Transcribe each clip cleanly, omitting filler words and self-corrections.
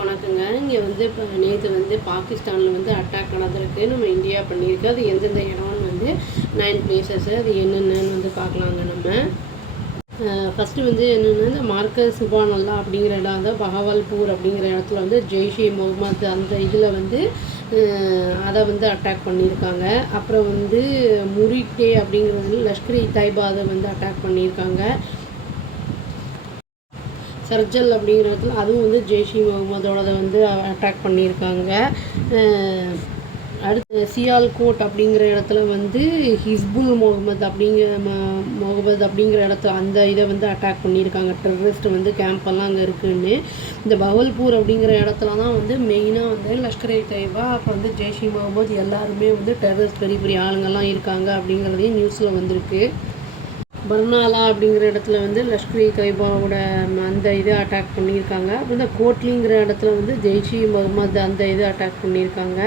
வணக்கங்க. இங்கே வந்து இப்போ நேற்று வந்து பாகிஸ்தானில் வந்து அட்டாக் நடந்திருக்கு. நம்ம இந்தியா பண்ணியிருக்கு. அது எந்தெந்த இடம்னு வந்து 9 பிளேசஸ்ஸு அது என்னென்னு வந்து பார்க்கலாங்க. நம்ம ஃபஸ்ட்டு வந்து என்னென்னா இந்த மார்க்கஸ் சுபானல்லா அப்படிங்கிற இடம் வந்து பஹவல்பூர் அப்படிங்கிற இடத்துல வந்து ஜெய்ஷே முகமது அந்த இதில் வந்து அதை வந்து அட்டாக் பண்ணியிருக்காங்க. அப்புறம் வந்து முரிட்டே அப்படிங்கிறது லஷ்கர்-இ தாய்பா அதை வந்து அட்டாக் பண்ணியிருக்காங்க. சர்ஜல் அப்படிங்கிற இடத்துல அதுவும் வந்து ஜெய்ஷ் முகமதோட வந்து அட்டாக் பண்ணியிருக்காங்க. அடுத்து சியால்கோட் அப்படிங்கிற இடத்துல வந்து ஹிஸ்புல் முகமது அப்படிங்கிற இடத்துல அந்த இதை வந்து அட்டாக் பண்ணியிருக்காங்க. டெரரிஸ்ட் வந்து கேம்பெல்லாம் அங்கே இருக்குதுன்னு. இந்த பஹவல்பூர் அப்படிங்கிற இடத்துல தான் வந்து மெயினாக வந்து லஷ்கர்-இ தாய்பா அப்புறம் வந்து ஜெய்ஷ் முகமது எல்லாருமே வந்து டெரரிஸ்ட் பெரிய பெரிய ஆளுங்கள்லாம் இருக்காங்க அப்படிங்கிறதையும் நியூஸில் வந்திருக்கு. பர்னாலா அப்படிங்கிற இடத்துல வந்து லஷ்கர்-இ தாய்பாவோட அந்த இதை அட்டாக் பண்ணியிருக்காங்க. அப்புறம் இந்த கோட்லிங்கிற இடத்துல வந்து ஜெய்ஷ் முகமது அந்த இதை அட்டாக் பண்ணியிருக்காங்க.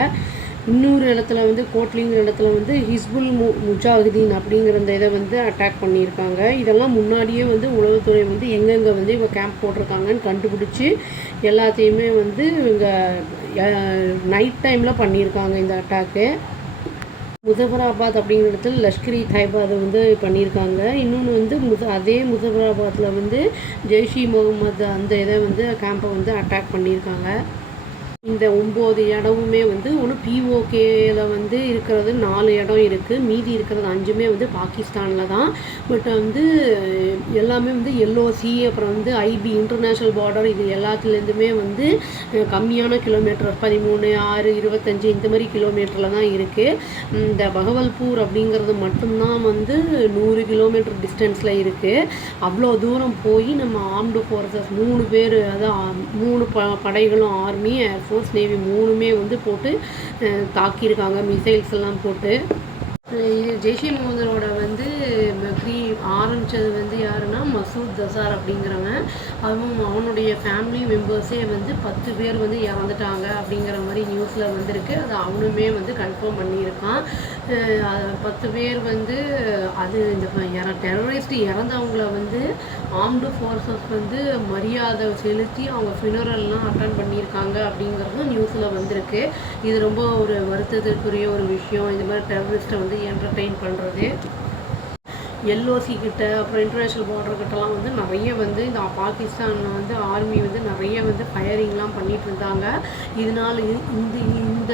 இன்னொரு இடத்துல வந்து கோட்லிங்கிற இடத்துல வந்து ஹிஸ்புல் முஜாஹிதீன் அப்படிங்கிற அந்த இதை வந்து அட்டாக் பண்ணியிருக்காங்க. இதெல்லாம் முன்னாடியே வந்து உளவுத்துறை வந்து எங்கெங்கே வந்து இவங்க கேம்ப் போட்டிருக்காங்கன்னு கண்டுபிடிச்சி எல்லாத்தையுமே வந்து இவங்க நைட் டைமில் பண்ணியிருக்காங்க இந்த அட்டாக்கு. முசஃபராபாத் அப்படிங்கிற இடத்துல லஷ்கர்-இ தாய்பா அதை வந்து பண்ணியிருக்காங்க. இன்னொன்று வந்து அதே முசஃபராபாத்தில் வந்து ஜெய்ஷ் முகமது அந்த இதை வந்து கேம்பை வந்து அட்டாக் பண்ணியிருக்காங்க. இந்த 9 இடமுமே வந்து ஒன்று பிஓகேயில் வந்து இருக்கிறது 4 இடம் இருக்குது. மீதி இருக்கிறது 5மே வந்து பாகிஸ்தானில் தான். பட் வந்து எல்லாமே வந்து எல்ஓசி அப்புறம் வந்து ஐபி இன்டர்நேஷ்னல் பார்டர் இது எல்லாத்துலேருந்துமே வந்து கம்மியான கிலோமீட்டர் 13, 6, 25 இந்த மாதிரி கிலோமீட்டரில் தான் இருக்குது. இந்த பஹவல்பூர் அப்படிங்கிறது மட்டும்தான் வந்து 100 கிலோமீட்டர் டிஸ்டன்ஸில் இருக்குது. அவ்வளோ தூரம் போய் நம்ம ஆர்ம்டு ஃபோர்ஸஸ் 3 பேர் அதான் 3 படைகளும் ஆர்மி ஏர்ஃபோர்ஸ் நேவி 3மே வந்து போட்டு தாக்கியிருக்காங்க மிசைல்ஸ் எல்லாம் போட்டு. இது ஜெய்ஷ் முகமதோட வந்து ஆரம்பித்தது வந்து யாருன்னா மசூத் அசார் அப்படிங்கிறவன். அவனுடைய ஃபேமிலி மெம்பர்ஸே வந்து 10 பேர் வந்து இறந்துட்டாங்க அப்படிங்கிற மாதிரி நியூஸில் வந்திருக்கு. அது அவனுமே வந்து கன்ஃபார்ம் பண்ணியிருக்கான். 10 பேர் வந்து அது இந்த டெரரிஸ்ட் இறந்தவங்கள வந்து ஆர்ம்டு ஃபோர்ஸஸ் வந்து மரியாதை செலுத்தி அவங்க ஃபினரல்லாம் அட்டன் பண்ணியிருக்காங்க அப்படிங்கிறதும் நியூஸில் வந்திருக்கு. இது ரொம்ப ஒரு வருத்தத்திற்குரிய ஒரு விஷயம். இந்த மாதிரி டெரரிஸ்ட்டை வந்து என்டர்டெயின் பண்ணுறது. எல்ஓசி கிட்ட அப்புறம் இன்டர்நேஷ்னல் பார்டர் கிட்டலாம் வந்து நிறைய வந்து இந்த பாகிஸ்தானில் வந்து ஆர்மி வந்து நிறைய வந்து ஃபயரிங்லாம் பண்ணிகிட்டு இருந்தாங்க. இதனால் இந்த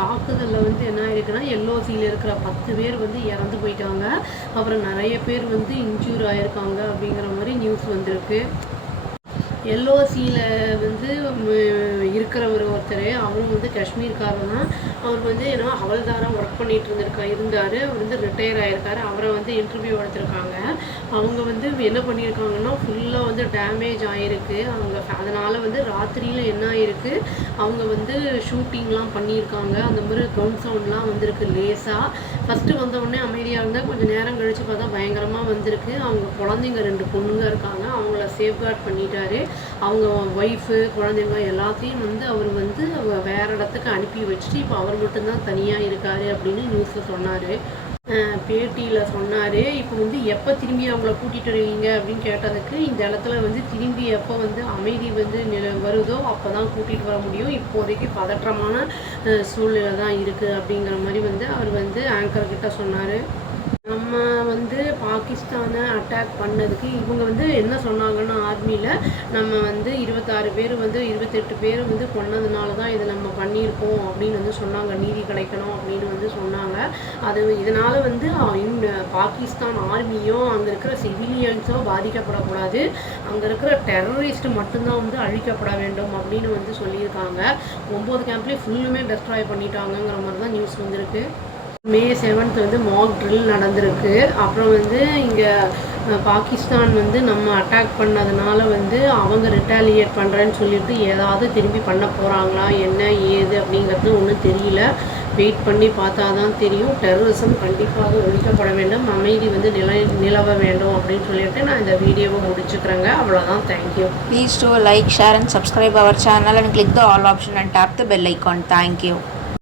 தாக்குதலில் வந்து என்ன ஆயிருக்குன்னா எல்ஓசியில் இருக்கிற 10 பேர் வந்து இறந்து போயிட்டாங்க. அப்புறம் நிறைய பேர் வந்து இன்ஜூர் ஆகிருக்காங்க அப்படிங்கிற மாதிரி நியூஸ் வந்திருக்கு. எல்ஓசியில் வந்து இருக்கிறவர் ஒருத்தர் அவரும் வந்து காஷ்மீர்காரர் தான். அவர் வந்து ஏன்னா ஹவல்தாராக ஒர்க் பண்ணிகிட்டு இருந்தார். அவர் வந்து ரிட்டையர் ஆகிருக்காரு. அவரை வந்து இன்டர்வியூ எடுத்திருக்காங்க. அவங்க வந்து என்ன பண்ணியிருக்காங்கன்னா ஃபுல்லாக வந்து டேமேஜ் ஆகிருக்கு. அதனால் வந்து ராத்திரியில் என்ன ஆகிருக்கு அவங்க வந்து ஷூட்டிங்லாம் பண்ணியிருக்காங்க. அந்த மாதிரி கவுண்ட் சவுண்ட்லாம் வந்திருக்கு லேசாக. ஃபஸ்ட்டு வந்தவுடனே அமைதியாக இருந்தால் கொஞ்சம் நேரம் கழித்து பார்த்தா பயங்கரமாக வந்திருக்கு. அவங்க குழந்தைங்க 2 பொண்ணுங்க இருக்காங்க. அவங்கள சேஃப்கார்ட் பண்ணிட்டாரு. அவங்க ஒய்ஃபு குழந்தைங்க எல்லாத்தையும் வந்து அவர் வந்து வேறு இடத்துக்கு அனுப்பி வச்சுட்டு இப்போ அவர் மட்டும்தான் தனியாக இருக்கார் அப்படின்னு நியூஸில் சொன்னார். பேட்டியில் சொன்னார். இப்போ வந்து எப்போ திரும்பி அவங்கள கூட்டிகிட்டு வருவீங்க அப்படின்னு கேட்டதுக்கு இந்த இடத்துல வந்து திரும்பி எப்போ வந்து அமைதி வந்து வருதோ அப்போ தான் கூட்டிகிட்டு வர முடியும். இப்போதைக்கு பதற்றமான சூழ்நிலை தான் இருக்குது அப்படிங்கிற மாதிரி வந்து அவர் வந்து ஆங்கர்கிட்ட சொன்னார். நம்ம வந்து பாகிஸ்தானை அட்டாக் பண்ணதுக்கு இவங்க வந்து என்ன சொன்னாங்கன்னா ஆர்மியில் நம்ம வந்து 26 பேர் வந்து 28 பேர் வந்து கொன்னதுனால தான் இதை நம்ம பண்ணியிருக்கோம் அப்படின்னு வந்து சொன்னாங்க. நீதி கிடைக்கணும் அப்படின்னு வந்து சொன்னாங்க. அது இதனால் வந்து பாகிஸ்தான் ஆர்மியோ அங்கே இருக்கிற சிவிலியன்ஸோ பாதிக்கப்படக்கூடாது. அங்கே இருக்கிற டெரரிஸ்ட் மட்டும்தான் வந்து அழிக்கப்பட வேண்டும் அப்படின்னு வந்து சொல்லியிருக்காங்க. 9 கேம்ப்லேயும் ஃபுல்லுமே டெஸ்ட்ராய் பண்ணிட்டாங்கங்கிற மாதிரி தான் நியூஸ் வந்திருக்கு. May 7th வந்து மாக் ட்ரில் நடந்திருக்கு. அப்புறம் வந்து இங்கே பாகிஸ்தான் வந்து நம்ம அட்டாக் பண்ணதுனால வந்து அவங்க ரிட்டாலியேட் பண்ணுறேன்னு சொல்லிட்டு ஏதாவது திரும்பி பண்ண போகிறாங்களா என்ன ஏது அப்படிங்கிறது ஒன்றும் தெரியல. வெயிட் பண்ணி பார்த்தா தான் தெரியும். டெரரிசம் கண்டிப்பாக ஒழிக்கப்பட வேண்டும். அமைதி வந்து நிலவ வேண்டும் அப்படின்னு சொல்லிட்டு நான் இந்த வீடியோவை முடிச்சுக்கிறேங்க. அவ்வளோதான். Thank you. Please do like, share and subscribe our channel and click the all option and tap the bell icon. Thank you.